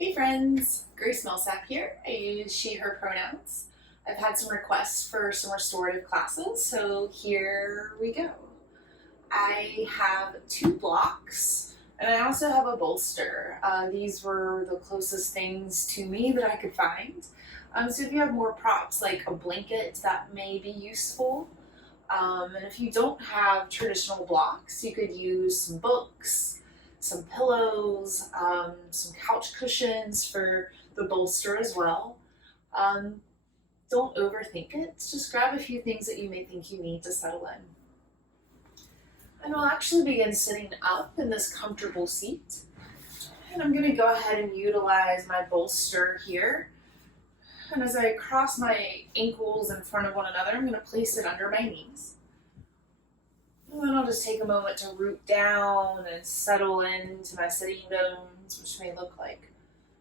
Hey friends, Grace Millsap here. I use she, her pronouns. I've had some requests for some restorative classes, so here we go. I have 2 blocks and I also have a bolster. These were the closest things to me that I could find. So if you have more props like a blanket, that may be useful. And if you don't have traditional blocks, you could use some books, some pillows, some couch cushions for the bolster as well. Um, don't overthink it. Just grab a few things that you may think you need to settle in. And I'll actually begin sitting up in this comfortable seat. And I'm going to go ahead and utilize my bolster here. And as I cross my ankles in front of one another, I'm going to place it under my knees. And then I'll just take a moment to root down and settle into my sitting bones, which may look like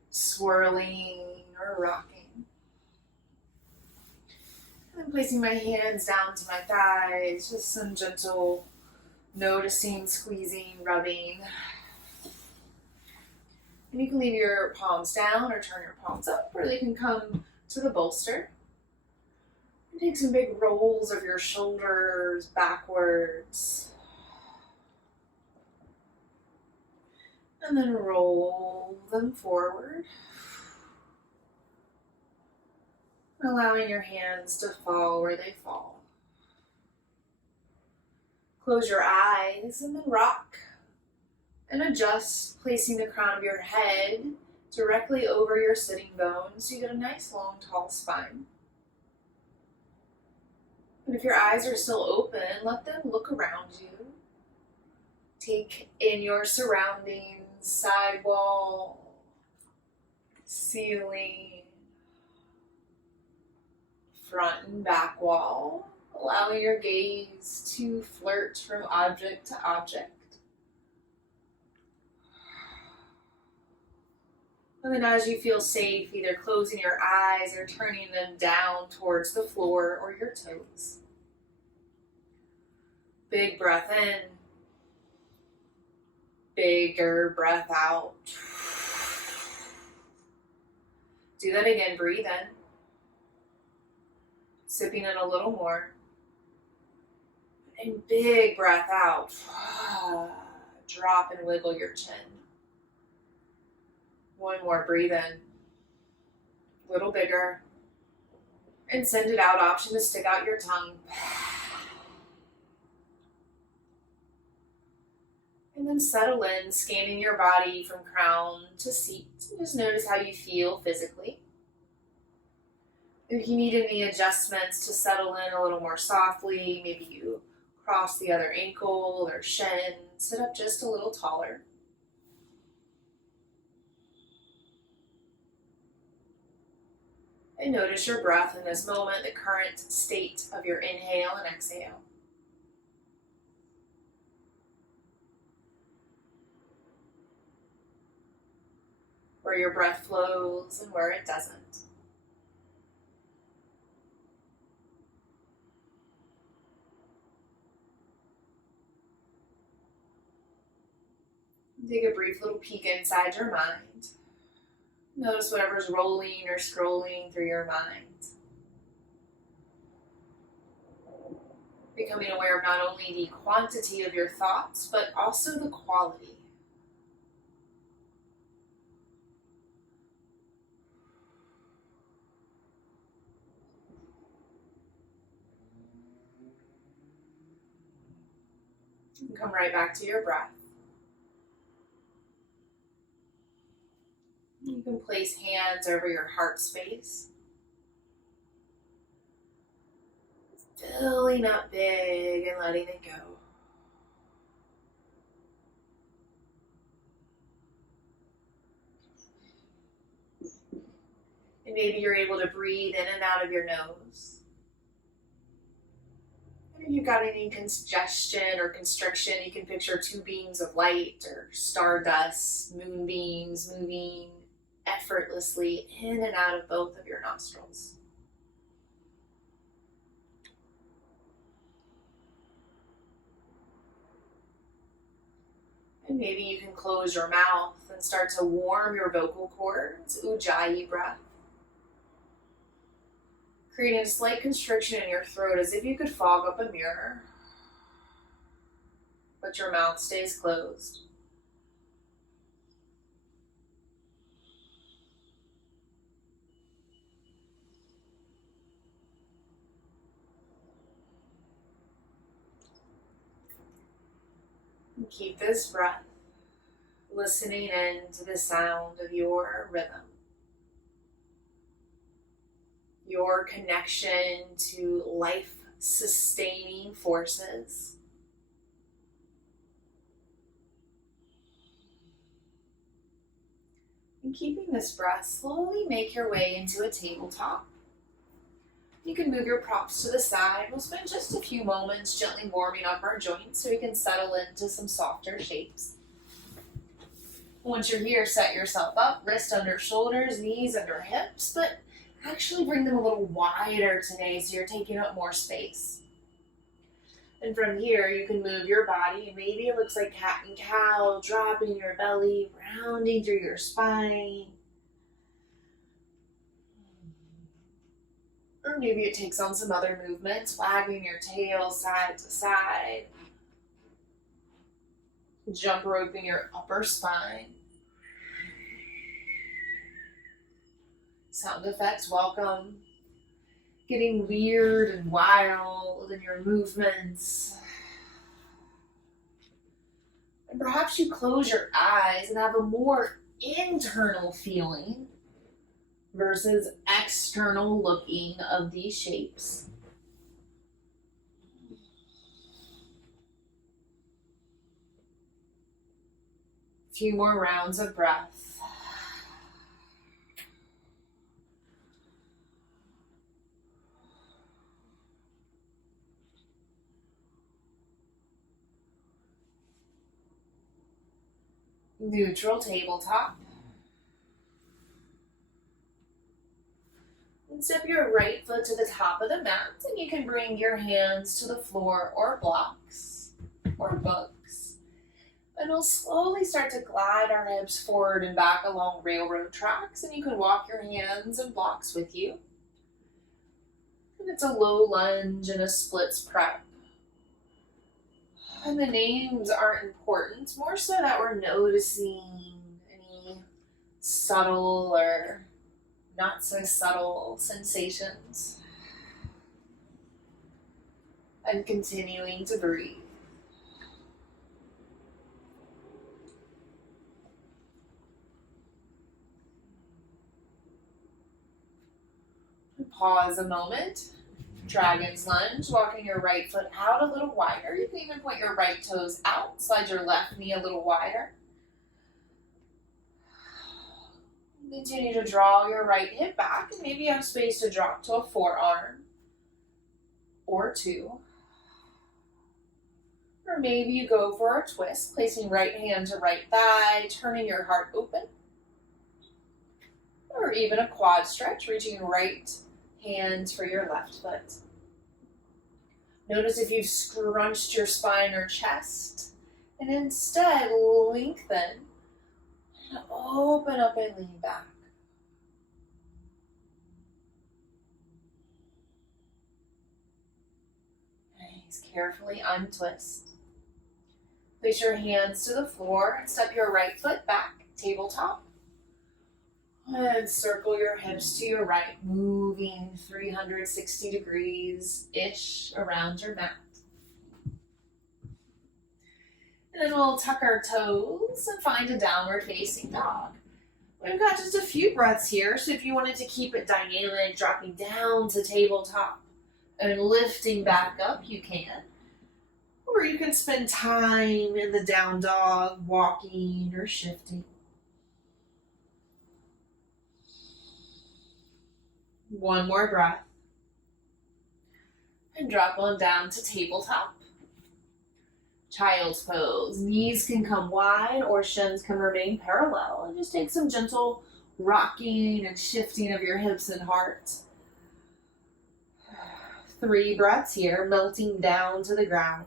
swirling or rocking. And then placing my hands down to my thighs, just some gentle noticing, squeezing, rubbing. And you can leave your palms down or turn your palms up, or they can come to the bolster. And take some big rolls of your shoulders backwards. And then roll them forward. Allowing your hands to fall where they fall. Close your eyes and then rock and adjust, placing the crown of your head directly over your sitting bones so you get a nice long tall spine. And if your eyes are still open, let them look around you. Take in your surroundings, sidewall, ceiling, front and back wall. Allowing your gaze to flirt from object to object. And then as you feel safe, either closing your eyes or turning them down towards the floor or your toes. Big breath in. Bigger breath out. Do that again, breathe in. Sipping in a little more. And big breath out. Drop and wiggle your chin. One more, breathe in. A little bigger. And send it out, option to stick out your tongue. And then settle in, scanning your body from crown to seat. Just notice how you feel physically. If you need any adjustments to settle in a little more softly, maybe you cross the other ankle or shin, sit up just a little taller. And notice your breath in this moment, the current state of your inhale and exhale. Where your breath flows and where it doesn't. Take a brief little peek inside your mind. Notice whatever's rolling or scrolling through your mind. Becoming aware of not only the quantity of your thoughts, but also the quality. And come right back to your breath. You can place hands over your heart space. Filling up big and letting it go. And maybe you're able to breathe in and out of your nose. And if you've got any congestion or constriction, you can picture 2 beams of light or stardust, moonbeams moving effortlessly in and out of both of your nostrils. And maybe you can close your mouth and start to warm your vocal cords, Ujjayi Breath. Creating a slight constriction in your throat as if you could fog up a mirror, but your mouth stays closed. And keep this breath, listening in to the sound of your rhythm, your connection to life-sustaining forces. And keeping this breath, slowly make your way into a tabletop. You can move your props to the side. We'll spend just a few moments gently warming up our joints so we can settle into some softer shapes. Once you're here, set yourself up, wrist under shoulders, knees under hips, but actually bring them a little wider today so you're taking up more space. And from here, you can move your body. Maybe it looks like cat and cow, dropping your belly, rounding through your spine. Or maybe it takes on some other movements, wagging your tail side to side. Jump roping your upper spine. Sound effects, welcome. Getting weird and wild in your movements. And perhaps you close your eyes and have a more internal feeling versus external looking of these shapes. A few more rounds of breath. Neutral tabletop. And step your right foot to the top of the mat, and you can bring your hands to the floor or blocks or books. And we'll slowly start to glide our hips forward and back along railroad tracks, and you can walk your hands and blocks with you. And it's a low lunge and a splits prep. And the names aren't important, more so that we're noticing any subtle or not so subtle sensations. And continuing to breathe. And pause a moment. Dragon's lunge, walking your right foot out a little wider. You can even point your right toes out, slide your left knee a little wider. Continue to draw your right hip back, and maybe you have space to drop to a forearm or two. Or maybe you go for a twist, placing right hand to right thigh, turning your heart open. Or even a quad stretch, reaching right hand for your left foot. Notice if you've scrunched your spine or chest, and instead lengthen and open up and lean back. Nice. Carefully untwist. Place your hands to the floor and step your right foot back, tabletop. And circle your hips to your right, moving 360 degrees-ish around your mat. And then we'll tuck our toes and find a downward facing dog. We've got just a few breaths here, so if you wanted to keep it dynamic, dropping down to tabletop and lifting back up, you can. Or you can spend time in the down dog, walking or shifting. One more breath. And drop on down to tabletop. Child's pose. Knees can come wide or shins can remain parallel. And just take some gentle rocking and shifting of your hips and heart. 3 breaths here, melting down to the ground.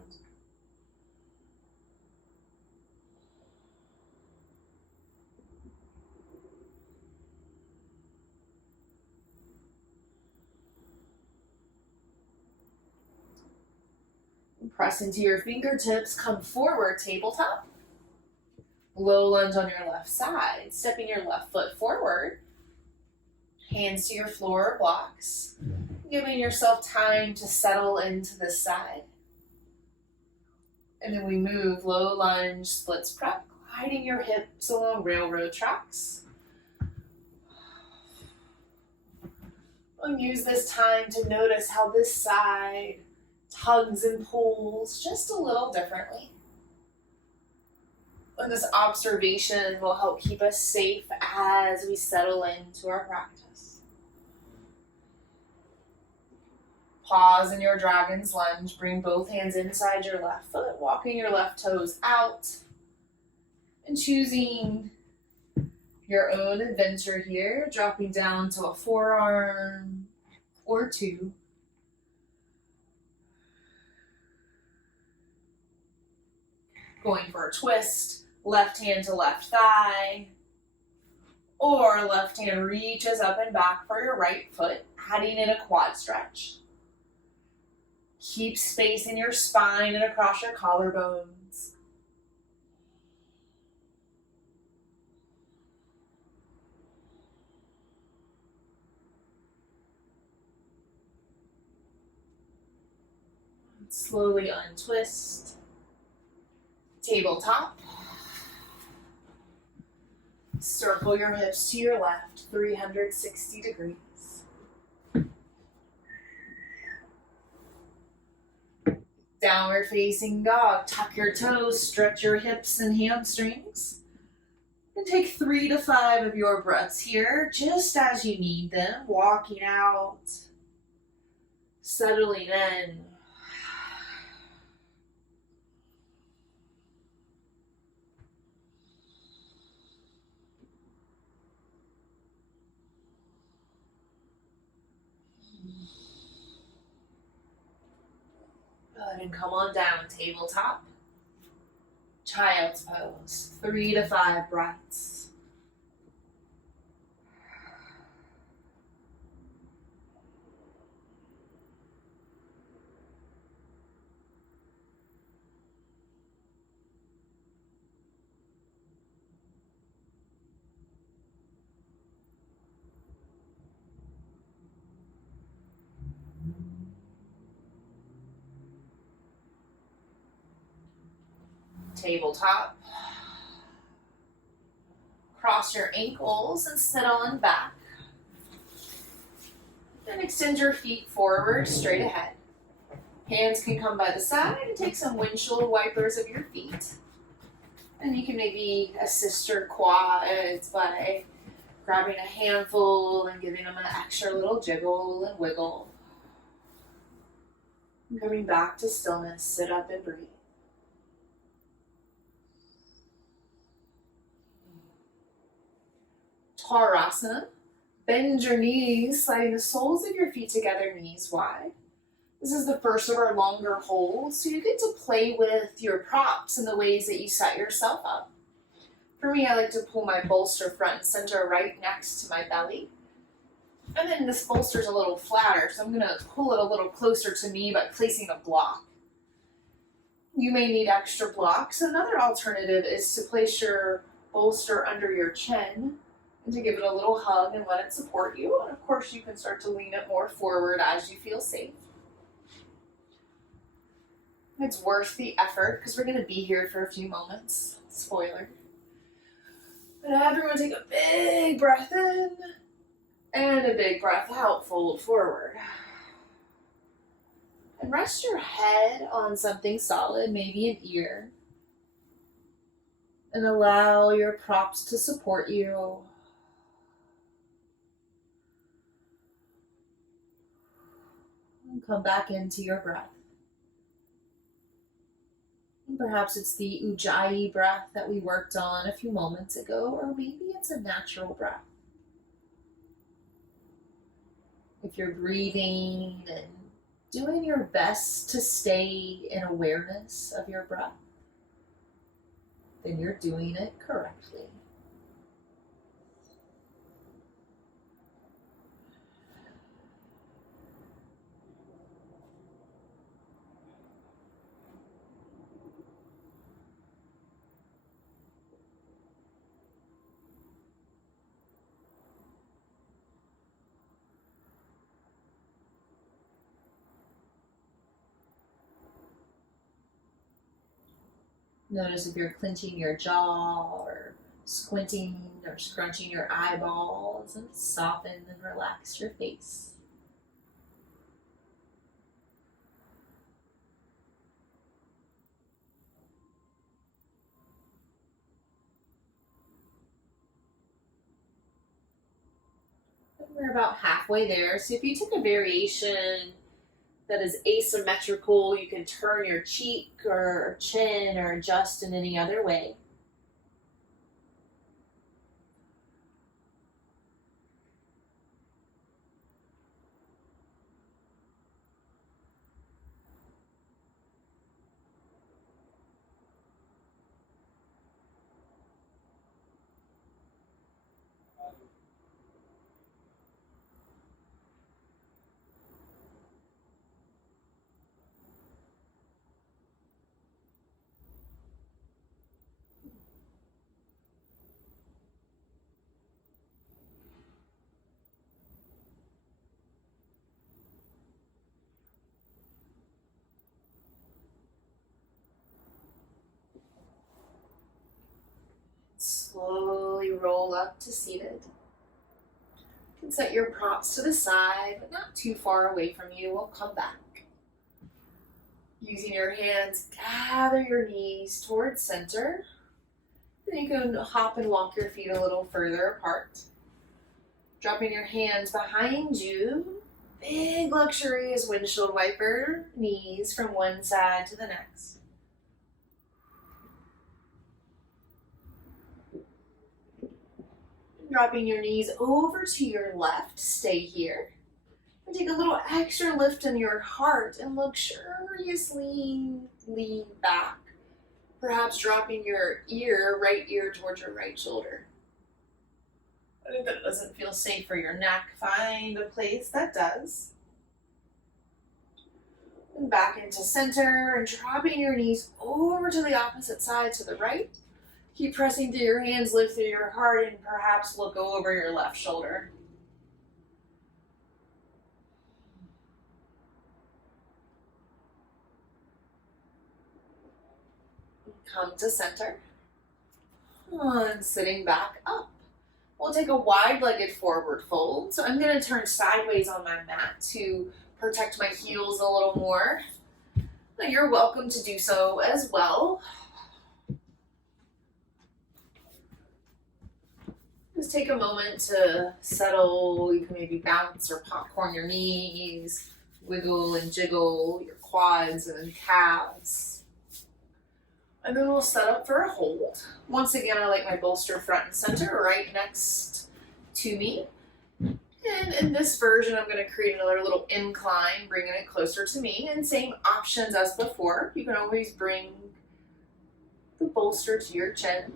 Press into your fingertips, come forward, tabletop. Low lunge on your left side, stepping your left foot forward. Hands to your floor or blocks, giving yourself time to settle into this side. And then we move low lunge, splits prep, gliding your hips along railroad tracks. And use this time to notice how this side tugs and pulls just a little differently. And this observation will help keep us safe as we settle into our practice. Pause in your dragon's lunge. Bring both hands inside your left foot, walking your left toes out. And choosing your own adventure here, dropping down to a forearm or two. Going for a twist, left hand to left thigh, or left hand reaches up and back for your right foot, adding in a quad stretch. Keep space in your spine and across your collarbones. Slowly untwist. Tabletop. Circle your hips to your left, 360 degrees. Downward facing dog. Tuck your toes, stretch your hips and hamstrings. And take 3 to 5 of your breaths here, just as you need them. Walking out, settling in. Good, and come on down, tabletop. Child's pose, 3 to 5 breaths. Tabletop. Cross your ankles and sit on back. And extend your feet forward, straight ahead. Hands can come by the side and take some windshield wipers of your feet. And you can maybe assist your quads by grabbing a handful and giving them an extra little jiggle and wiggle. And coming back to stillness, sit up and breathe. Tadasana. Bend your knees, sliding the soles of your feet together, knees wide. This is the first of our longer holds, so you get to play with your props and the ways that you set yourself up. For me, I like to pull my bolster front and center right next to my belly. And then this bolster's a little flatter, so I'm going to pull it a little closer to me by placing a block. You may need extra blocks. Another alternative is to place your bolster under your chin and to give it a little hug and let it support you. And of course, you can start to lean it more forward as you feel safe. It's worth the effort because we're going to be here for a few moments. Spoiler. But everyone take a big breath in and a big breath out, fold forward. And rest your head on something solid, maybe an ear. And allow your props to support you. And come back into your breath. And perhaps it's the Ujjayi breath that we worked on a few moments ago, or maybe it's a natural breath. If you're breathing and doing your best to stay in awareness of your breath, then you're doing it correctly. Notice if you're clenching your jaw or squinting or scrunching your eyeballs, and soften and relax your face. We're about halfway there. So if you took a variation that is asymmetrical, you can turn your cheek or chin or adjust in any other way. Slowly roll up to seated. You can set your props to the side, but not too far away from you. We'll come back. Using your hands, gather your knees towards center. Then you can hop and walk your feet a little further apart. Dropping your hands behind you. Big luxurious windshield wiper knees from one side to the next. Dropping your knees over to your left, stay here. And take a little extra lift in your heart and luxuriously lean back. Perhaps dropping your right ear towards your right shoulder. But if that doesn't feel safe for your neck, find a place that does. And back into center and dropping your knees over to the opposite side to the right. Keep pressing through your hands, lift through your heart, and perhaps look over your left shoulder. Come to center. And sitting back up. We'll take a wide-legged forward fold. So I'm going to turn sideways on my mat to protect my heels a little more. Now you're welcome to do so as well. Just take a moment to settle. You can maybe bounce or popcorn your knees, wiggle and jiggle your quads and calves. And then we'll set up for a hold. Once again, I like my bolster front and center right next to me. And in this version, I'm going to create another little incline, bringing it closer to me. And same options as before. You can always bring the bolster to your chin.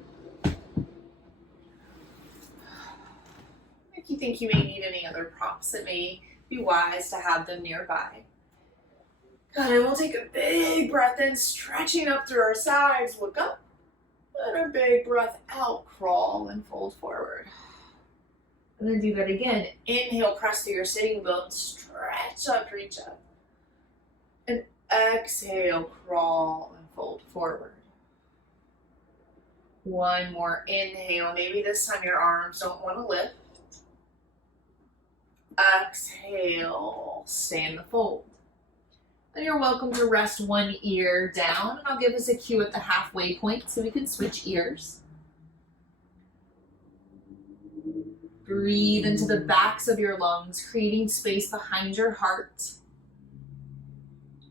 If you think you may need any other props, it may be wise to have them nearby. Good, and we'll take a big breath in, stretching up through our sides, look up, and a big breath out, crawl and fold forward. And then do that again. Inhale, press through your sitting bones, stretch up, reach up. And exhale, crawl and fold forward. One more inhale. Maybe this time your arms don't want to lift. Exhale, stay in the fold. And you're welcome to rest one ear down, and I'll give us a cue at the halfway point so we can switch ears. Breathe into the backs of your lungs, creating space behind your heart,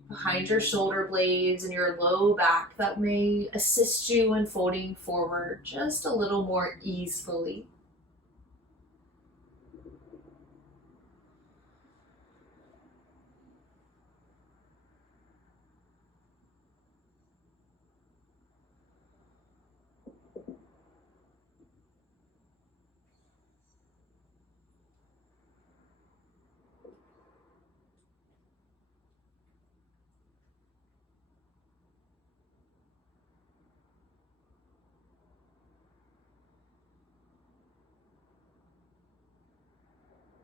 behind your shoulder blades and your low back that may assist you in folding forward just a little more easily.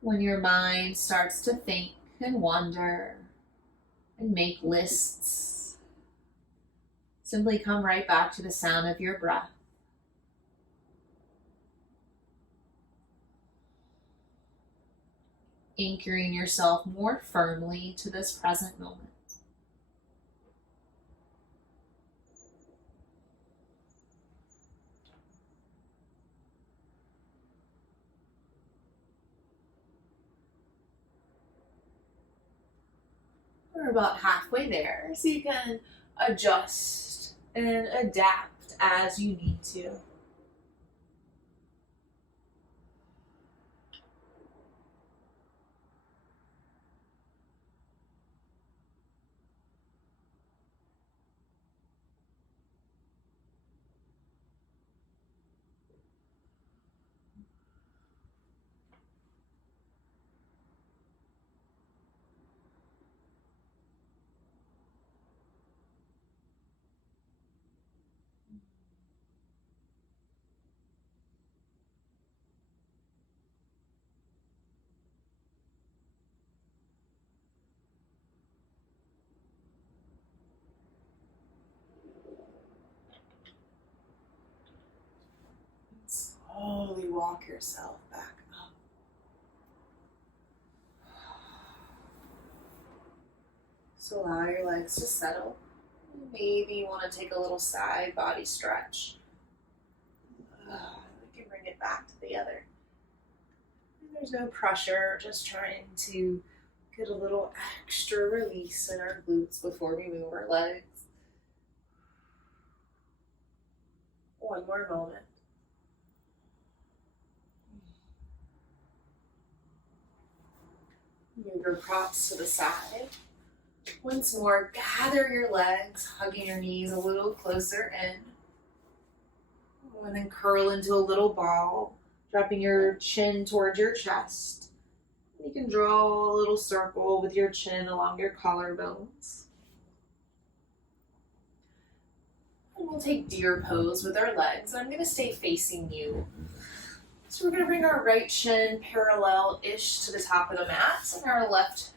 When your mind starts to think and wander and make lists, Simply come right back to the sound of your breath. Anchoring yourself more firmly to this present moment. We're about halfway there, so you can adjust and adapt as you need to. Slowly walk yourself back up. So allow your legs to settle. Maybe you want to take a little side body stretch. We can bring it back to the other. And there's no pressure, just trying to get a little extra release in our glutes before we move our legs. One more moment. Move your props to the side. Once more, gather your legs, hugging your knees a little closer in. And then curl into a little ball, dropping your chin towards your chest. You can draw a little circle with your chin along your collarbones. And we'll take deer pose with our legs. I'm going to stay facing you. So we're going to bring our right shin parallel-ish to the top of the mat, and our left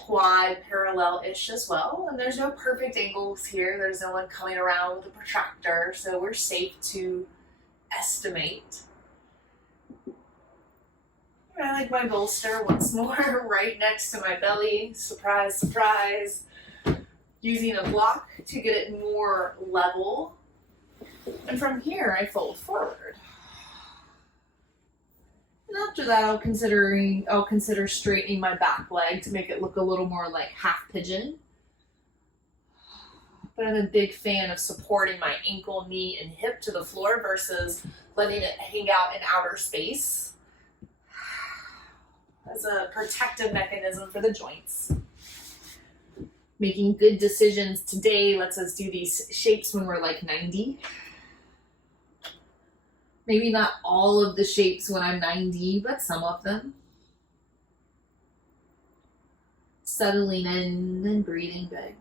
quad parallel-ish as well. And there's no perfect angles here. There's no one coming around with a protractor, so we're safe to estimate. I like my bolster once more right next to my belly. Surprise, surprise. Using a block to get it more level. And from here, I fold forward. And after that, I'll consider straightening my back leg to make it look a little more like half pigeon. But I'm a big fan of supporting my ankle, knee, and hip to the floor versus letting it hang out in outer space as a protective mechanism for the joints. Making good decisions today lets us do these shapes when we're like 90. Maybe not all of the shapes when I'm 90, but some of them. Settling in and breathing big.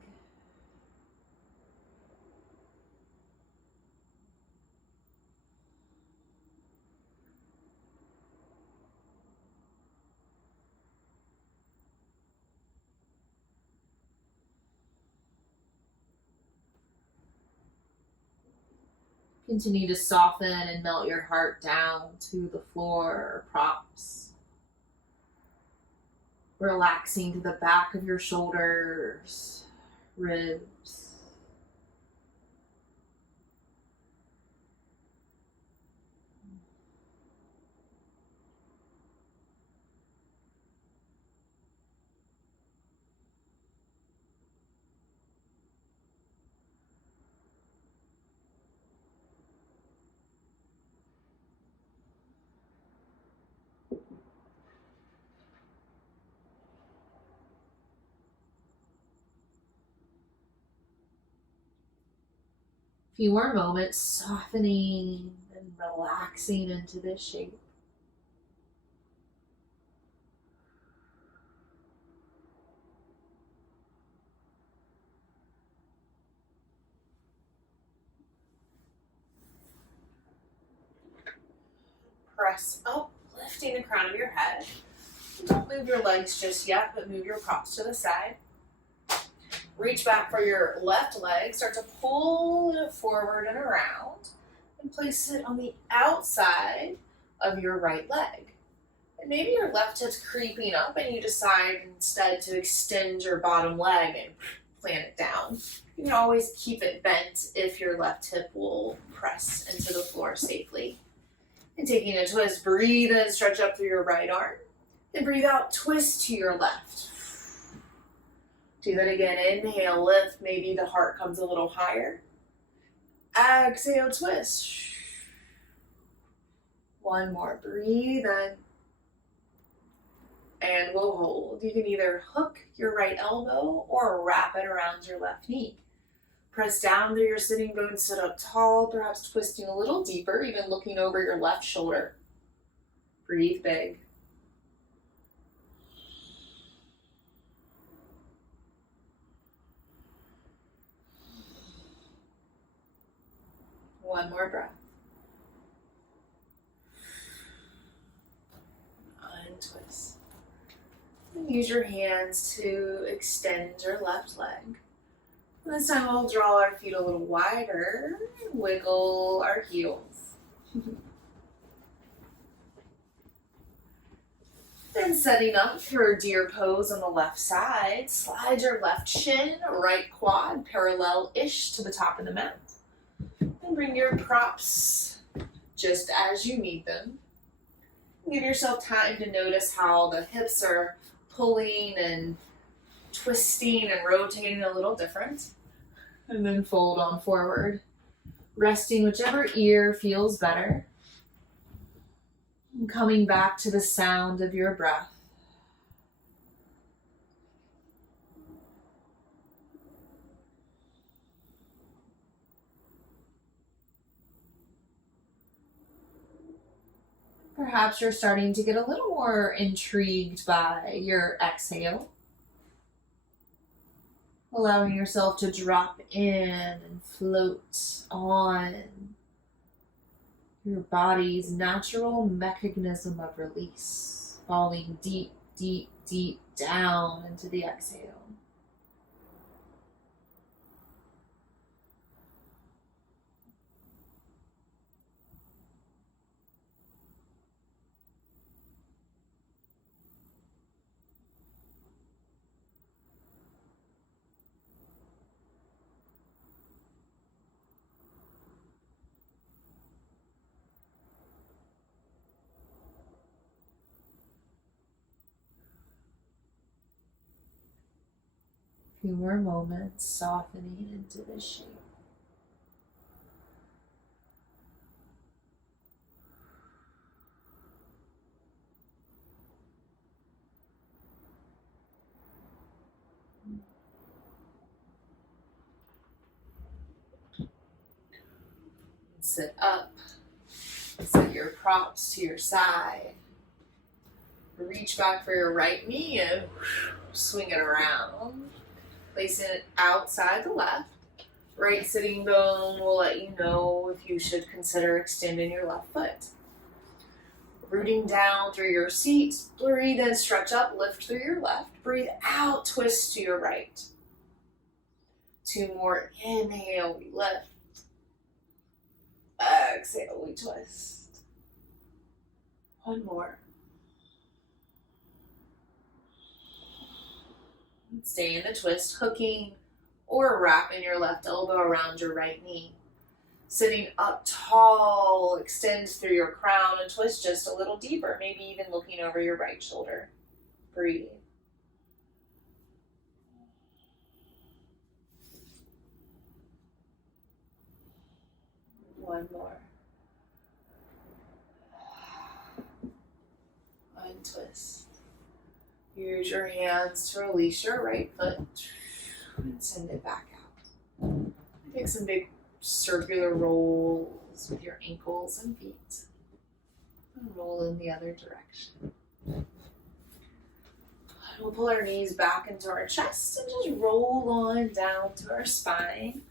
Continue to soften and melt your heart down to the floor or props. Relaxing to the back of your shoulders, ribs. Few more moments, softening and relaxing into this shape. Press up, lifting the crown of your head. Don't move your legs just yet, but move your props to the side. Reach back for your left leg. Start to pull it forward and around and place it on the outside of your right leg. And maybe your left hip's creeping up and you decide instead to extend your bottom leg and plant it down. You can always keep it bent if your left hip will press into the floor safely. And taking a twist, breathe in, stretch up through your right arm. Then breathe out, twist to your left. Do that again. Inhale, lift. Maybe the heart comes a little higher. Exhale, twist. One more. Breathe in. And we'll hold. You can either hook your right elbow or wrap it around your left knee. Press down through your sitting bones, sit up tall, perhaps twisting a little deeper, even looking over your left shoulder. Breathe big. One more breath. Untwist. And use your hands to extend your left leg. And this time we'll draw our feet a little wider, wiggle our heels. Then setting up for deer pose on the left side, slide your left shin, right quad, parallel-ish to the top of the mat. And bring your props just as you need them. Give yourself time to notice how the hips are pulling and twisting and rotating a little different. And then fold on forward, resting whichever ear feels better. And coming back to the sound of your breath. Perhaps you're starting to get a little more intrigued by your exhale. Allowing yourself to drop in and float on your body's natural mechanism of release, falling deep, deep, deep down into the exhale. Few more moments softening into this shape. Sit up, set your props to your side. Reach back for your right knee and swing it around. Placing it outside the left. Right sitting bone will let you know if you should consider extending your left foot. Rooting down through your seat, breathe in, stretch up, lift through your left. Breathe out, twist to your right. Two more. Inhale, we lift. Exhale, we twist. One more. Stay in the twist, hooking or wrapping your left elbow around your right knee. Sitting up tall, extend through your crown and twist just a little deeper, maybe even looking over your right shoulder. Breathe. One more. Untwist. Use your hands to release your right foot and send it back out. Take some big circular rolls with your ankles and feet. And roll in the other direction. We'll pull our knees back into our chest and just roll on down to our spine.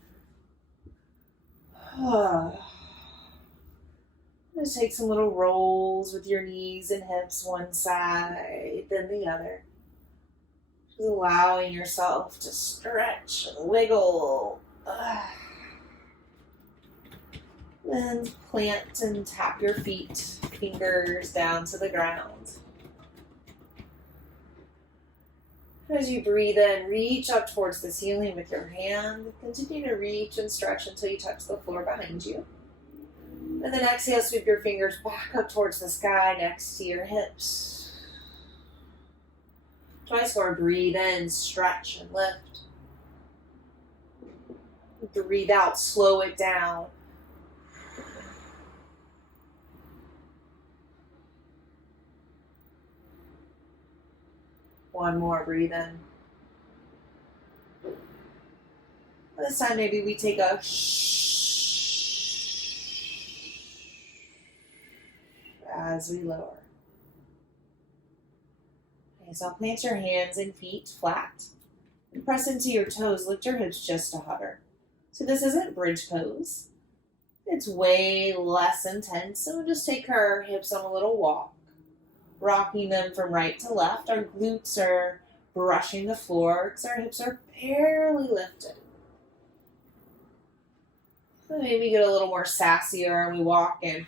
Just take some little rolls with your knees and hips one side, then the other. Just allowing yourself to stretch and wiggle. Then plant and tap your feet, fingers down to the ground. As you breathe in, reach up towards the ceiling with your hand. Continue to reach and stretch until you touch the floor behind you. And then exhale, sweep your fingers back up towards the sky next to your hips. Twice more, breathe in, stretch and lift. Breathe out, slow it down. One more, breathe in. This time maybe we take a as we lower. Okay, so plant your hands and feet flat and press into your toes. Lift your hips just to hover. So this isn't bridge pose. It's way less intense. So we'll just take our hips on a little walk, rocking them from right to left. Our glutes are brushing the floor because our hips are barely lifted. So maybe get a little more sassier and we walk and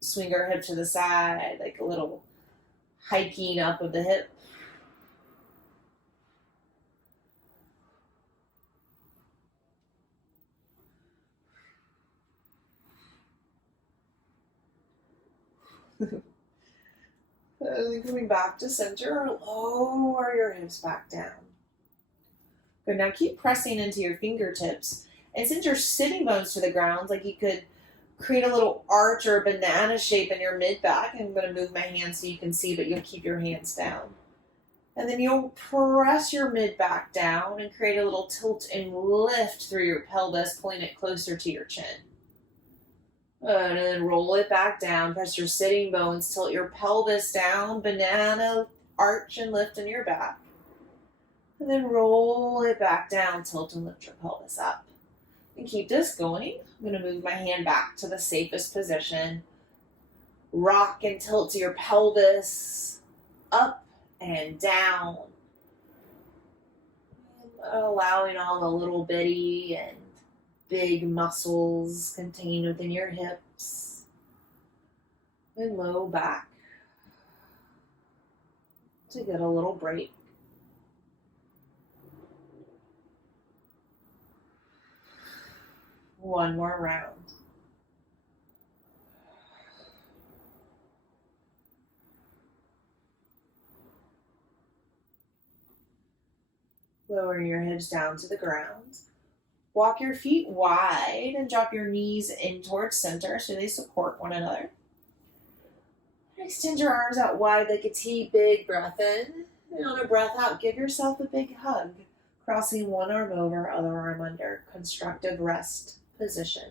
swing our hip to the side, like a little hiking up of the hip. Coming back to center, lower your hips back down. Good, now keep pressing into your fingertips and send your sitting bones to the ground, like you could create a little arch or a banana shape in your mid-back. I'm going to move my hands so you can see, but you'll keep your hands down. And then you'll press your mid-back down and create a little tilt and lift through your pelvis, pulling it closer to your chin. And then roll it back down, press your sitting bones, tilt your pelvis down, banana, arch and lift in your back. And then roll it back down, tilt and lift your pelvis up. And keep this going. I'm going to move my hand back to the safest position. Rock and tilt your pelvis up and down. Allowing all the little bitty and big muscles contained within your hips and low back to get a little break. One more round. Lower your hips down to the ground. Walk your feet wide and drop your knees in towards center so they support one another. Extend your arms out wide like a T, big breath in. And on a breath out, give yourself a big hug, crossing one arm over, other arm under, constructive rest position.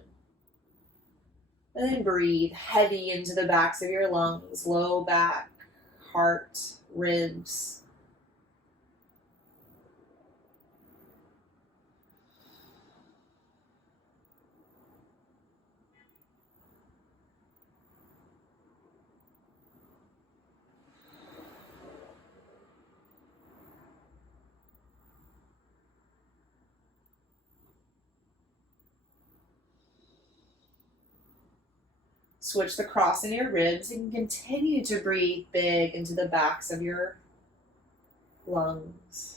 And then breathe heavy into the backs of your lungs, low back, heart, ribs. Switch the cross in your ribs and continue to breathe big into the backs of your lungs.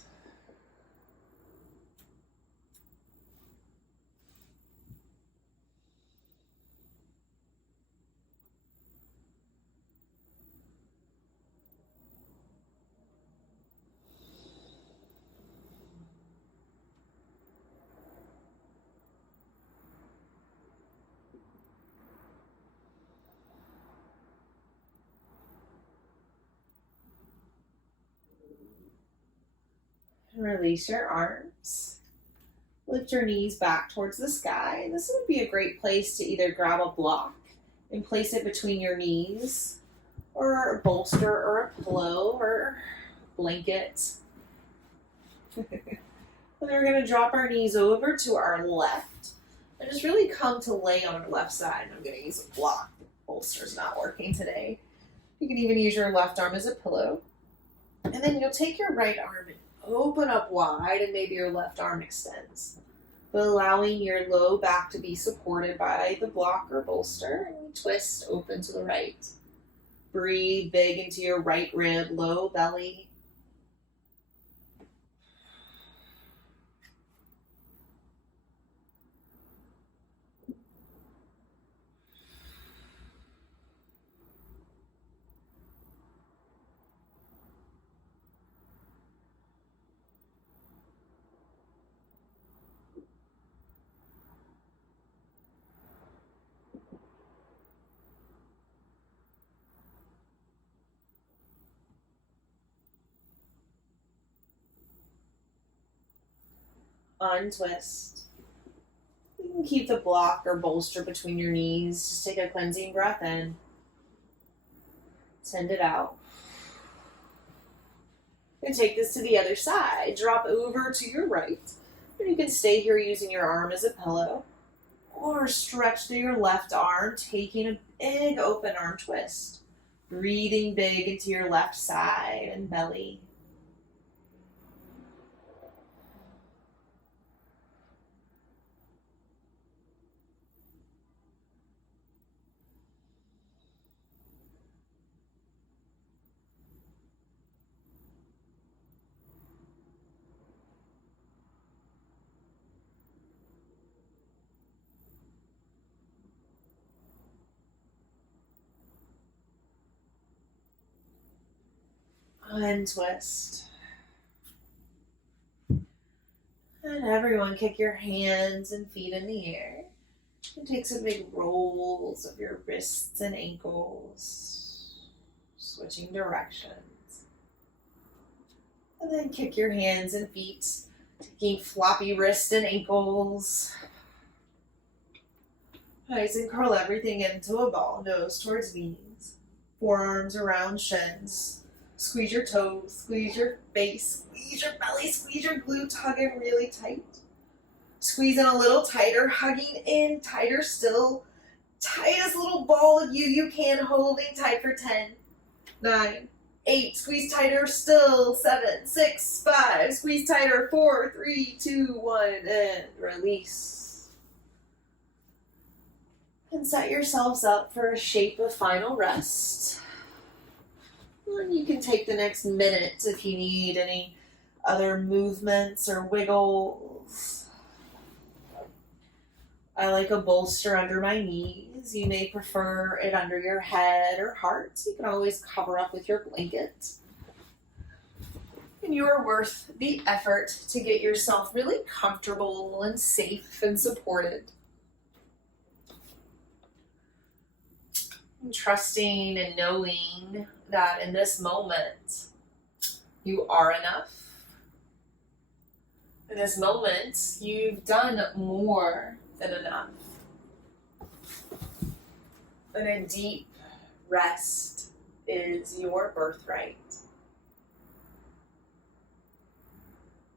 Release your arms. Lift your knees back towards the sky. This would be a great place to either grab a block and place it between your knees, or a bolster or a pillow or blanket. And we're going to drop our knees over to our left and just really come to lay on our left side. I'm going to use a block. The bolster's not working today. You can even use your left arm as a pillow. And then you'll take your right arm and open up wide and maybe your left arm extends. But allowing your low back to be supported by the block or bolster, and you twist open to the right. Breathe big into your right rib, low belly. Untwist. You can keep the block or bolster between your knees. Just take a cleansing breath in. Send it out. And take this to the other side. Drop over to your right. And you can stay here using your arm as a pillow. Or stretch through your left arm, taking a big open arm twist. Breathing big into your left side and belly. Untwist. And everyone kick your hands and feet in the air. And take some big rolls of your wrists and ankles. Switching directions. And then kick your hands and feet, taking floppy wrists and ankles. Nice, and curl everything into a ball, nose towards knees. Forearms around shins. Squeeze your toes, squeeze your face, squeeze your belly, squeeze your glutes, hug it really tight. Squeeze in a little tighter, hugging in tighter still. Tightest little ball of you can, holding tight for 10, 9, 8, squeeze tighter still, 7, 6, 5, squeeze tighter, 4, 3, 2, 1, and release. And set yourselves up for a shape of final rest. And you can take the next minute if you need any other movements or wiggles. I like a bolster under my knees. You may prefer it under your head or heart. You can always cover up with your blanket. And you are worth the effort to get yourself really comfortable and safe and supported. And trusting and knowing that in this moment, you are enough. In this moment, you've done more than enough. And a deep rest is your birthright.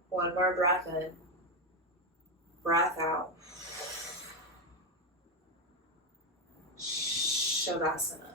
One more breath in, breath out. Shavasana.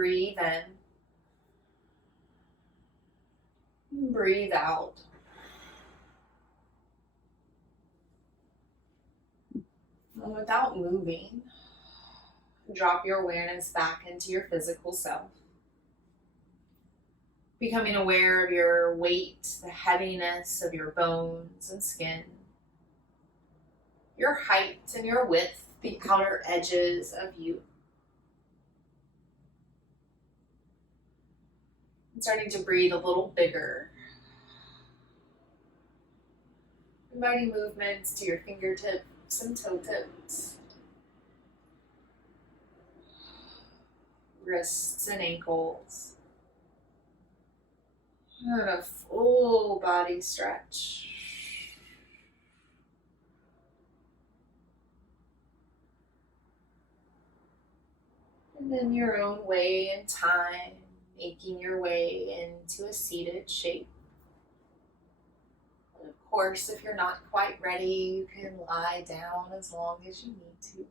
breathe in. Breathe out. And without moving, drop your awareness back into your physical self. Becoming aware of your weight, the heaviness of your bones and skin, your height and your width, the outer edges of you. And starting to breathe a little bigger. Inviting movements to your fingertips and toe tips. Wrists and ankles. And a full body stretch. And in your own way and time, making your way into a seated shape. And of course, if you're not quite ready, you can lie down as long as you need to.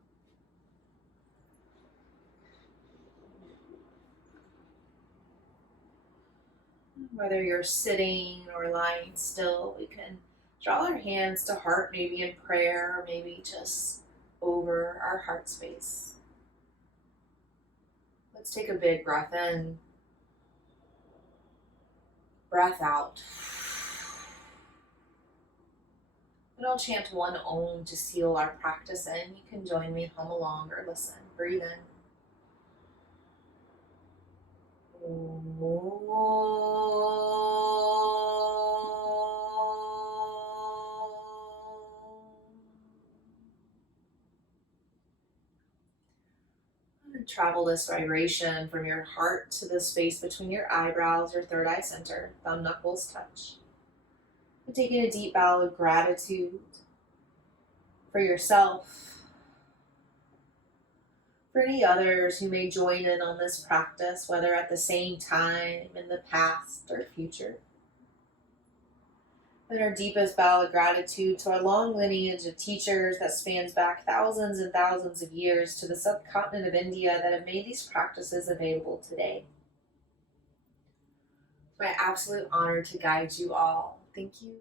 Whether you're sitting or lying still, we can draw our hands to heart, maybe in prayer, or maybe just over our heart space. Let's take a big breath in, breath out. And I'll chant one Om to seal our practice in. You can join me, hum along, or listen. Breathe in. Travel this vibration from your heart to the space between your eyebrows, your third eye center, thumb knuckles touch. And taking a deep bow of gratitude for yourself, for any others who may join in on this practice, whether at the same time, in the past, or future. And our deepest bow of gratitude to our long lineage of teachers that spans back thousands and thousands of years to the subcontinent of India that have made these practices available today. It's my absolute honor to guide you all. Thank you.